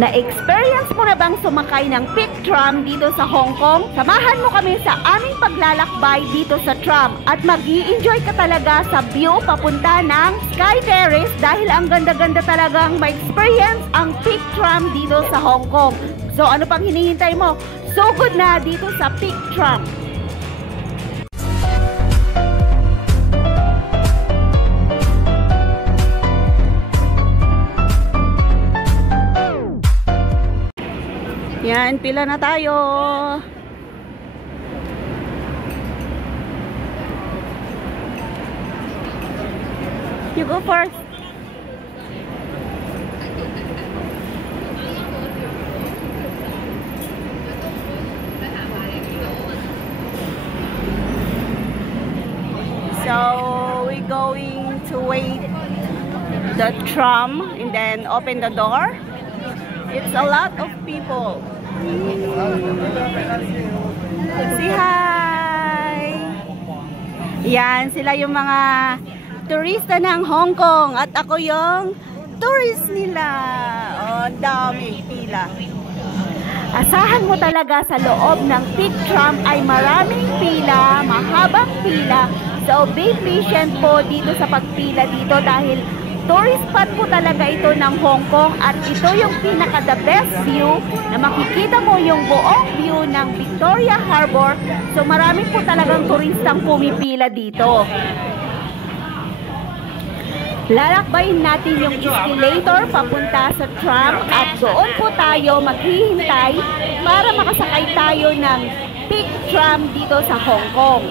Na-experience mo na bang sumakay ng peak tram dito sa Hong Kong? Samahan mo kami sa aming paglalakbay dito sa tram at mag-i-enjoy ka talaga sa view papunta ng Sky Terrace dahil ang ganda-ganda talagang ma-experience ang peak tram dito sa Hong Kong. So ano pang hinihintay mo? So good na dito sa peak tram. Yan, pila na tayo. You go first. So we're going to wait the tram and then open the door. It's a lot of people. Say hi! Yan, sila yung mga turista ng Hong Kong at ako yung tourist nila. Oh, dami pila. Asahan mo talaga sa loob ng peak tram ay maraming pila, mahabang pila. So be patient po dito sa pagpila dito dahil tourist spot po talaga ito ng Hong Kong at ito yung pinaka the best view na makikita mo yung buong view ng Victoria Harbor. So marami po talagang turistang pumipila dito. Lalakbayin natin yung escalator papunta sa tram at doon po tayo maghihintay para makasakay tayo ng peak tram dito sa Hong Kong.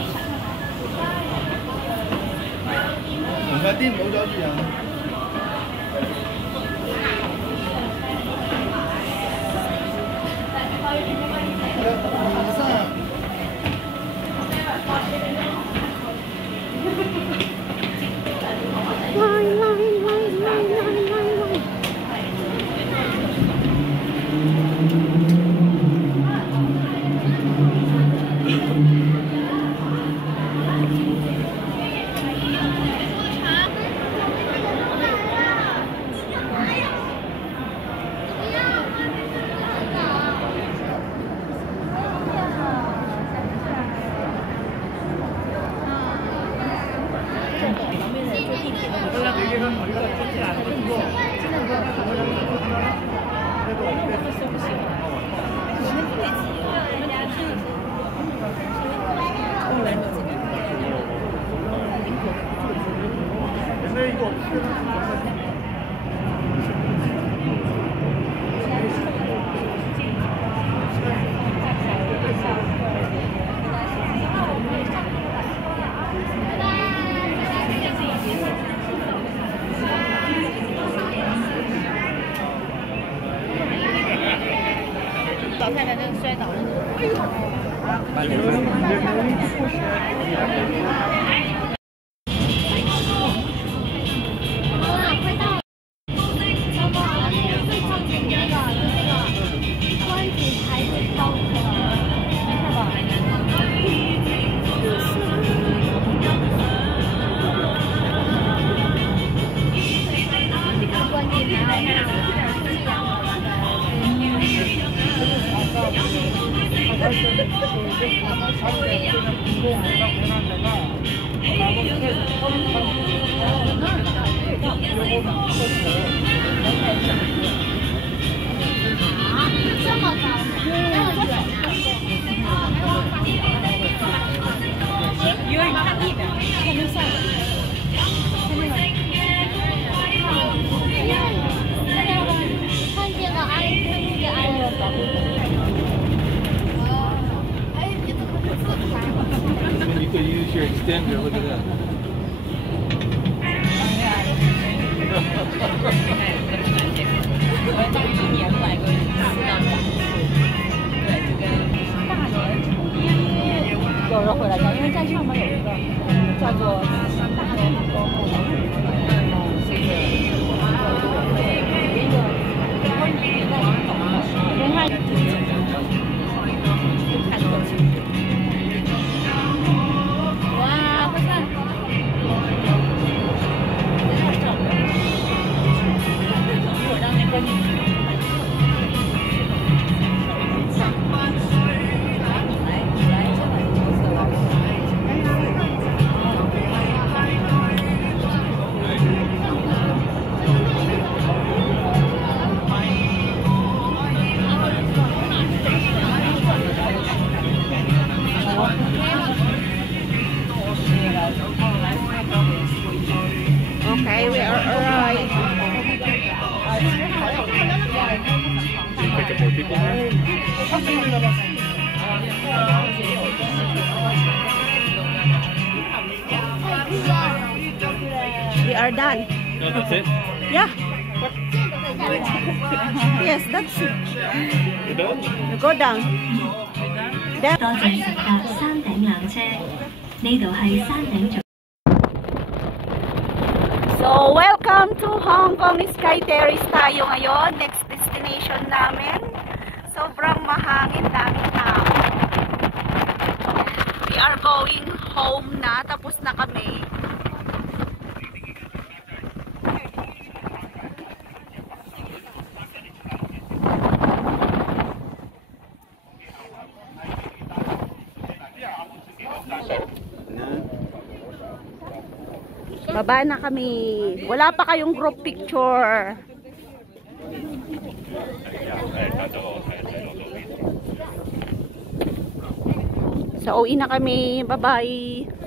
You could use your extender, look at that. get more people there. We are done. No, that's it? Yeah. Yes, that's it. You're done? You go down. There. 多謝乘搭山頂纜車，呢度係山頂總。 So, welcome to Hong Kong Sky Terrace tayo ngayon. Next destination namin. Sobrang mahangin, daming tao. We are going home na. Tapos na kami. Baba na kami. Wala pa kayong group picture. So, uwi na kami. Bye-bye.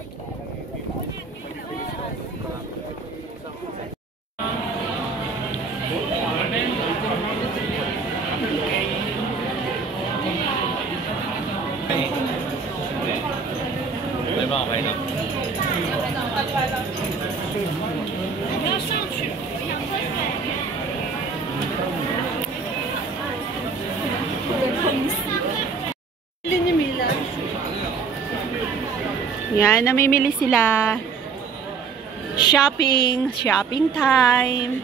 Yan, namimili sila. Shopping time.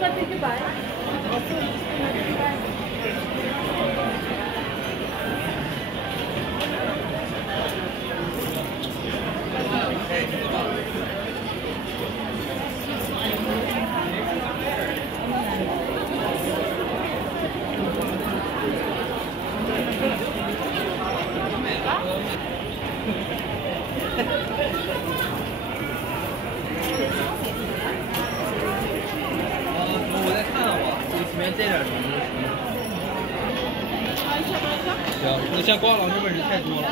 What did you buy?那像光廊这边人太多了。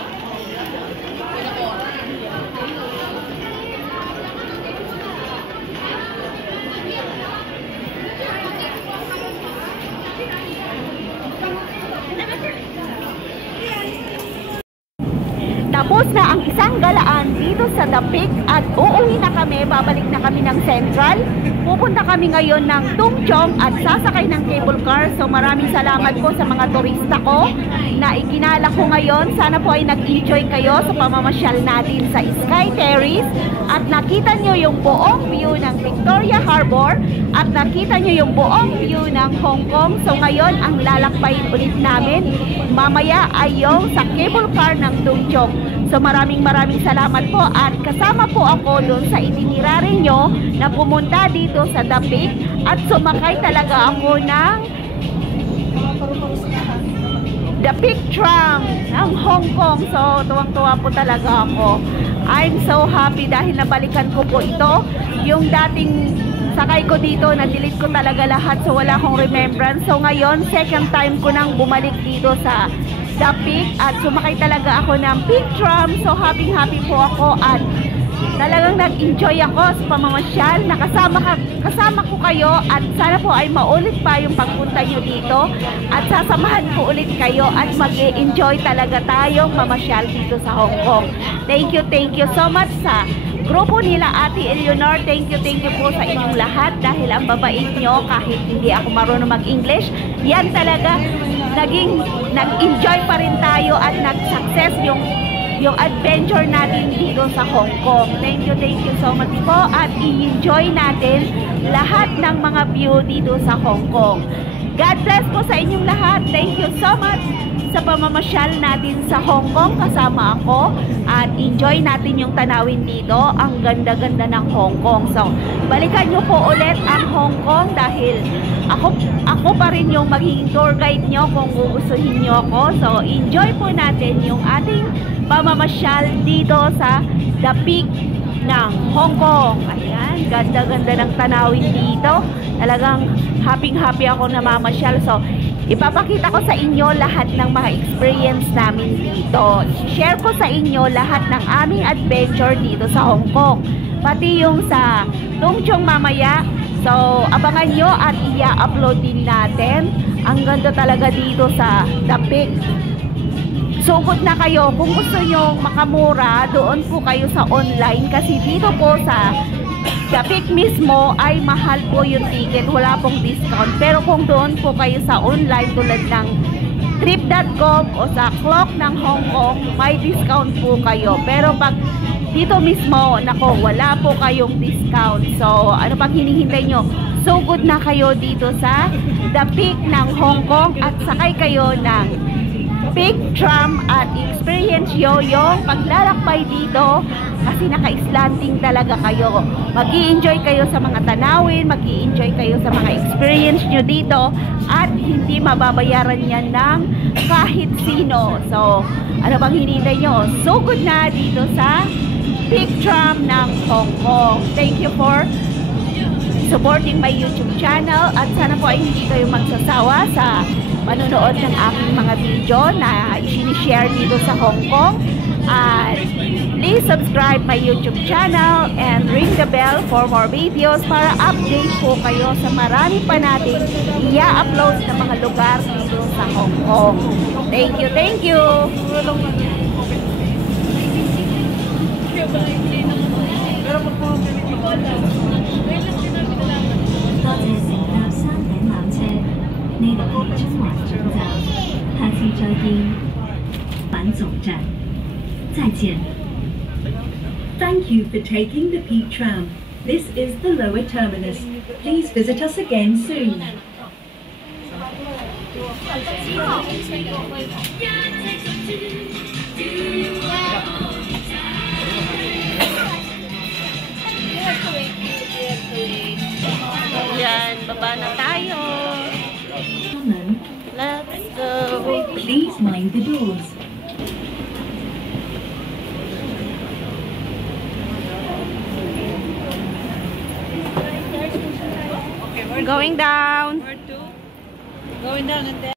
Tapos na ang isang galaan dito sa The Peak at uuwi na kami, babalik na kami ng Central. Pupunta kami ngayon ng Tung Chong at sasakay ng cable car. So maraming salamat po sa mga turista ko na ikinala ko ngayon. Sana po ay nag-enjoy kayo sa pamamasyal natin sa Sky Terrace at nakita nyo yung buong view ng Victoria Harbor at nakita nyo yung buong view ng Hong Kong. So ngayon ang lalakbayin ulit namin mamaya ay yung sa cable car ng Tung Chong. So maraming salamat po at kasama po ako doon sa itinerary nyo na pumunta dito sa The Peak at sumakay talaga ako ng The Peak Tram ng Hong Kong. So tuwang-tuwa po talaga ako. I'm so happy dahil nabalikan ko po ito. Yung dating sakay ko dito, na-delete ko talaga lahat so wala akong remembrance. So ngayon, second time ko nang bumalik dito sa The Peak at sumakay talaga ako ng Peak Tram. So happy po ako at talagang nag-enjoy ako sa pamamasyal. Kasama ko kayo at sana po ay maulit pa yung pagpunta nyo dito at sasamahan ko ulit kayo at mag-enjoy talaga tayong mamasyal dito sa Hong Kong. Thank you so much sa grupo nila Ate Eleanor. Thank you po sa inyong lahat dahil ang babait nyo kahit hindi ako marunong mag-English. Yan talaga, nag-enjoy pa rin tayo at nag-success yung adventure natin dito sa Hong Kong. Thank you so much po at i-enjoy natin lahat ng mga view dito sa Hong Kong. God bless po sa inyong lahat. Thank you so much sa pamamasyal natin sa Hong Kong kasama ako at enjoy natin yung tanawin dito. Ang ganda-ganda ng Hong Kong. So, balikan nyo po ulit ang Hong Kong dahil ako pa rin yung magiging tour guide nyo kung gugustuhin nyo ako. So, enjoy po natin yung ating pamamasyal dito sa The Peak ng Hong Kong. Ayan. ganda-ganda ng tanawin dito. Talagang happy ako na mamasyal. So, ipapakita ko sa inyo lahat ng mga experience namin dito. Share ko sa inyo lahat ng aming adventure dito sa Hong Kong. Pati yung sa Tung Chung mamaya. So, abangan nyo at i-upload din natin. Ang ganda talaga dito sa The Peak. Sugod na kayo. Kung gusto nyo makamura, doon po kayo sa online. Kasi dito po sa The Peak mismo ay mahal po yung ticket. Wala pong discount. Pero kung doon po kayo sa online tulad ng trip.com o sa Clock ng Hong Kong, may discount po kayo. Pero pag dito mismo, nako, wala po kayong discount. So, ano pang hinihintay nyo? Sugod na kayo dito sa The Peak ng Hong Kong at sakay kayo ng Peak Tram at experience nyo yung paglalakbay dito kasi naka-slanting talaga kayo. Mag-i-enjoy kayo sa mga tanawin, mag-i-enjoy kayo sa mga experience nyo dito at hindi mababayaran yan ng kahit sino. So, ano bang hinihintay nyo? Sugod na dito sa Peak Tram ng Hong Kong. Thank you for supporting my YouTube channel at sana po ay hindi kayo magsasawa sa manonood ng aking mga video na i-share dito sa Hong Kong. At please subscribe my YouTube channel and ring the bell for more videos para update po kayo sa marami pa natin i-upload na mga lugar dito sa Hong Kong. Thank you, thank you! 多謝乘搭山頂纜車，呢度係中環總站，下次再見。返總站，再見。Thank you for taking the Peak Tram. This is the lower terminus. Please visit us again soon. Yan, baba na tayo. Let's go. Please mind the doors. Going down. Going down and then